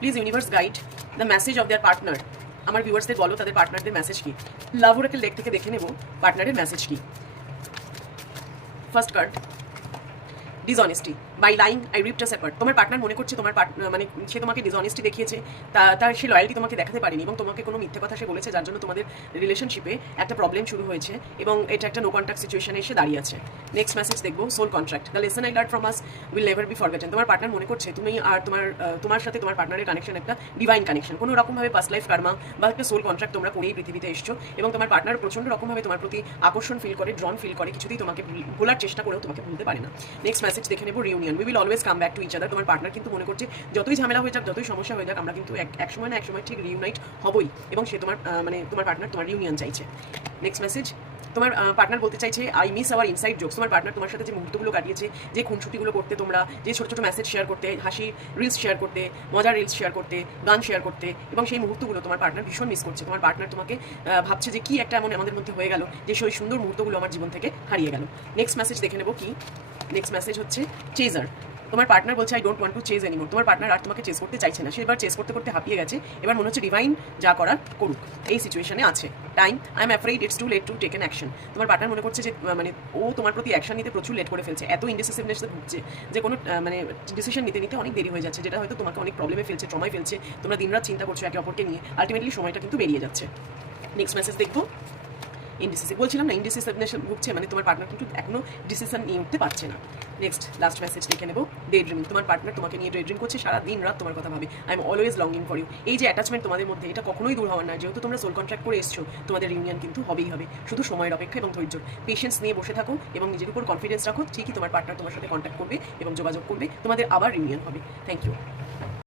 Please universe guide the message of their partner. আমার ভিউয়ার্সদের বলো তাদের পার্টনারদের মেসেজ কি। লাভ ওরাকেল ডেক থেকে দেখে নেব পার্টনারের মেসেজ কি। First card, dishonesty. By lying I ripped us apart. তোমার পার্টনার মনে করছে তোমার মানে সে তোমাকে ডিসঅনেস্টি দেখিয়েছে, তার সে লয়্যালটি তোমাকে দেখাতে পারেনি এবং তোমাকে কোনো মিথ্যে কথা সে বলেছে, যার জন্য তোমাদের রিলেশনশিপে একটা প্রবলেম শুরু হয়েছে এবং এটা একটা নো কন্ট্যাক্ট সিচুয়েশনে এসে দাঁড়িয়ে আছে। নেক্সট মেসেজ দেখবো, soul contract. The lesson I learn from us will never be forgotten. তোমার পার্টনার মনে করছে তুমি আর তোমার সাথে তোমার পার্টনারের কানেকশন একটা ডিভাইন কানেকশন, কোনো রকমভাবে পাস্ট লাইফ কার্মা বা একটা সোল কন্ট্রাক্ট তোমরা করেই পৃথিবীতে এসছো এবং তোমার পার্টনার প্রচণ্ড রকমভাবে তোমার প্রতি আকর্ষণ ফিল করে, ড্রন ফিল করে, কিছুতেই তোমাকে ভোলার চেষ্টা করেও তোমাকে ভুলতে পারে না। নেক্সট মেসেজ দেখে নেবো, reunion. We will always come back to each other. তোমার পার্টনার কিন্তু মনে করছে যতই ঝামেলা হয়ে যাক, যতই সমস্যা হয়ে যাক, আমরা কিন্তু এক সময় না এক সময় ঠিক রিউনাইট হবই এবং সে তোমার পার্টনার তোমার রিউনিয়ন চাইছে। নেক্সট মেসেজ, তোমার পার্টনার বলতে চাইছে I miss hour inside jokes. তোমার পার্টনার তোমার সাথে যে মুহূর্তগুলো কাটিয়েছে, যে খুনসুটিগুলো করতে, তোমরা যে ছোটো ছোটো মেসেজ শেয়ার করতে, হাসি রিলস শেয়ার করতে, মজার রিলস শেয়ার করতে, গান শেয়ার করতে, এবং সেই মুহূর্তগুলো তোমার পার্টনার ভীষণ মিস করছে। তোমার পার্টনার তোমাকে ভাবছে যে কি একটা এমন আমাদের মধ্যে হয়ে গেল যে সেই সুন্দর মুহূর্তগুলো আমার জীবন থেকে হারিয়ে গেল। নেক্সট মেসেজ দেখে নেবো কি। নেক্সট মেসেজ হচ্ছে চেজার। তোমার পার্টনার বলছে I don't want to chase anymore. তোমার পার্টনার আর তোমাকে চেজ করতে চাইছে না, সে এবার চেজ করতে করতে হাঁপিয়ে গেছে, এবার মনে হচ্ছে ডিভাইন যা করার করুক, এই সিচুয়েশনে আছে। Time, I am afraid it's too late to take an action. তোমার পার্টনার মনে করছে যে ও তোমার প্রতি অ্যাকশন নিতে প্রচুর লেট করে ফেলছে, এত ইনডিসিসিভনেস ভুগছে যে কোনো ডিসিশন নিতে অনেক দেরি হয়ে যাচ্ছে, যেটা হয়তো তোমাকে অনেক প্রবলেমে ফেলছে, ট্রমায় ফেলছে। তোমরা দিনরাত চিন্তা করছো একে অপরকে নিয়ে, আলটিমেটলি সময়টা কিন্তু বেরিয়ে যাচ্ছে। নেক্সট মেসেজ দেখবো, ইনডিসিসিভ। বলছিলাম না ইনডিসিসিভনেস ভুগছে, তোমার পার্টনার কিন্তু এখনো ডিসিশন নিয়ে উঠতে পারছে না। নেক্সট লাস্ট মেসেজ দেখে নেবো, ডে ড্রিমিং। তোমার পার্টনার তোমাকে নিয়ে ডে ড্রিম করছে, সারা দিন রাত তোমার কথা ভাবে, I am always longing for you. এই যে অ্যাটাচমেন্ট তোমাদের মধ্যে, এটা কখনোই দূর হওয়ার না। যেহেতু তোমরা সোল কন্ট্রাক্ট করে এসছো, তোমাদের ইউনিয়ন কিন্তু হবেই হবে। শুধু সময়ের অপেক্ষা এবং ধৈর্য, পেশেন্স নিয়ে বসে থাকো এবং নিজের উপর কনফিডেন্স রাখো, ঠিকই তোমার পার্টনার তোমার সাথে কন্ট্যাক্ট করবে এবং যোগাযোগ করবে, তোমাদের আবার ইউনিয়ন হবে। Thank you.